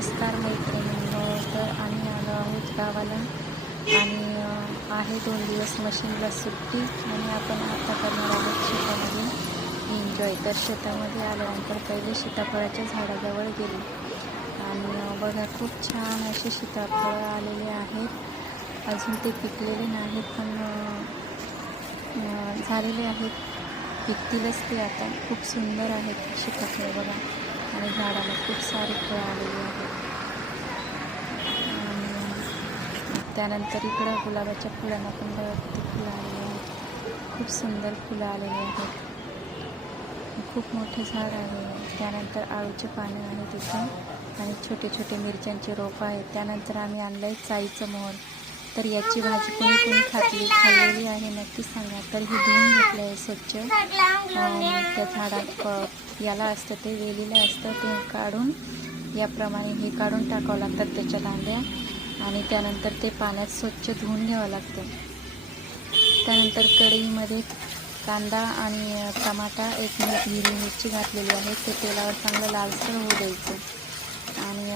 नमस्कार मैत्रिणींनो, तर आम्ही आलो आहोत गावाला आणि आहे 2 दिवस मशीनला सुट्टी आणि आपण आता करणार आहोत शेतामध्ये एन्जॉय. तर शेतामध्ये आल्यानंतर पहिले सीताफळाच्या झाडाजवळ गेली आणि बघा खूप छान असे सीताफळं आलेले आहेत. अजून ते पिकलेले नाहीत पण झालेले आहेत, पिकतीलच ते आता. खूप सुंदर आहेत सीताफळं बघा आणि झाडाला खूप सारे फळं आलेली आहेत. आणि त्यानंतर इकडं गुलाबाच्या फुलांना पण बघा किती फुलं आलेली आहेत. खूप सुंदर फुलं आलेली आहेत. खूप मोठे झाड आहे. त्यानंतर आळूचे पानं आहेत इथं आणि छोटे छोटे मिरच्यांचे रोप आहेत. त्यानंतर आम्ही आणलं आहे चाईचं मोहर. तर याची भाजी कोणी कोणी खाल्लेली आहे नक्की सांगा. तर हे धुवून घेतलं आहे स्वच्छ. त्या झाडात याला असतं ते वेलीला असतं ते काढून याप्रमाणे हे काढून टाकावं लागतात त्याच्या दांड्या आणि त्यानंतर ते पाण्यात स्वच्छ धुवून घ्यावं लागतं. त्यानंतर कढईमध्ये कांदा आणि टमाटा, एक हिरवी मिरची घातलेली आहे. ते तेलावर चांगलं लालसर होऊ द्यायचं आणि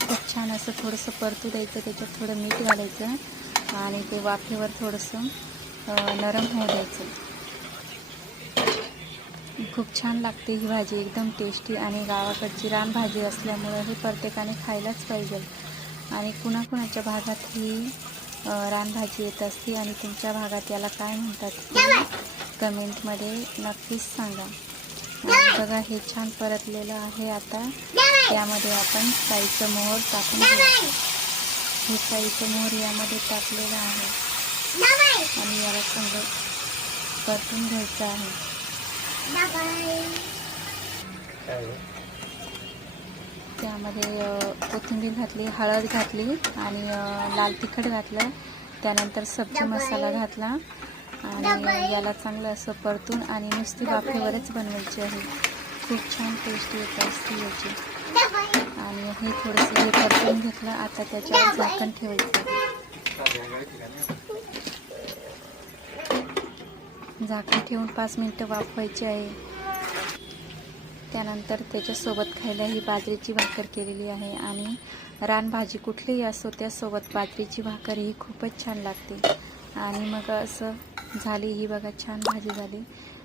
खूप छान असं थोडंसं परतू द्यायचं. त्याच्यात थोडं मीठ घालायचं आणि ते वाफेवर थोडंसं नरम होऊ द्यायचं. खूप छान लागते ही भाजी, एकदम टेस्टी आणि गावाकडची रानभाजी असल्यामुळं हे प्रत्येकाने खायलाच पाहिजे. आणि कुणाकुणाच्या भागात ही रानभाजी येत असते आणि तुमच्या भागात याला काय म्हणतात ते कमेंटमध्ये नक्कीच सांगा. बघा हे छान परतलेलं आहे. आता त्यामध्ये आपण चाईचं मोहर टाकून घेऊ. हे चाईचं मोहर यामध्ये टाकलेलं आहे आणि याला चांगलं परतून घ्यायचं आहे. त्यामध्ये कोथिंबीर घातली, हळद घातली आणि लाल तिखट घातलं. त्यानंतर सब्जी मसाला घातला आणि याला चांगलं असं परतून आणि नुसती वाफेवरच बनवायची आहे. खूप छान टेस्ट येत असते याची. आणि हे थोडंसं हे परतून घेतलं. आता त्याच्यावर झाकण ठेवायचं. झाकण ठेवून 5 मिनिटं वाफवायची आहे. त्यानंतर त्याच्यासोबत खायला ही बाजरीची भाकर केलेली आहे आणि रानभाजी कुठलीही असो त्यासोबत बाजरीची भाकर ही खूपच छान लागते. आणि मग असं झाली ही बघा छान भाजी झाली.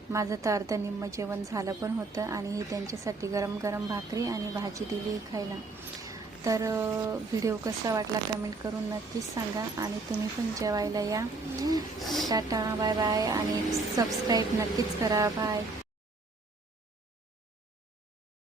माझं तर अर्ध निम्म जेवण झालं पण होतं आणि ही त्यांच्यासाठी गरम गरम भाकरी आणि भाजी दिली खायला. तर व्हिडिओ कसा वाटला कमेंट करून नक्कीच सांगा आणि तुम्ही पण जेवायला या. टाटा, बाय बाय आणि सबस्क्राईब नक्कीच करा. बाय.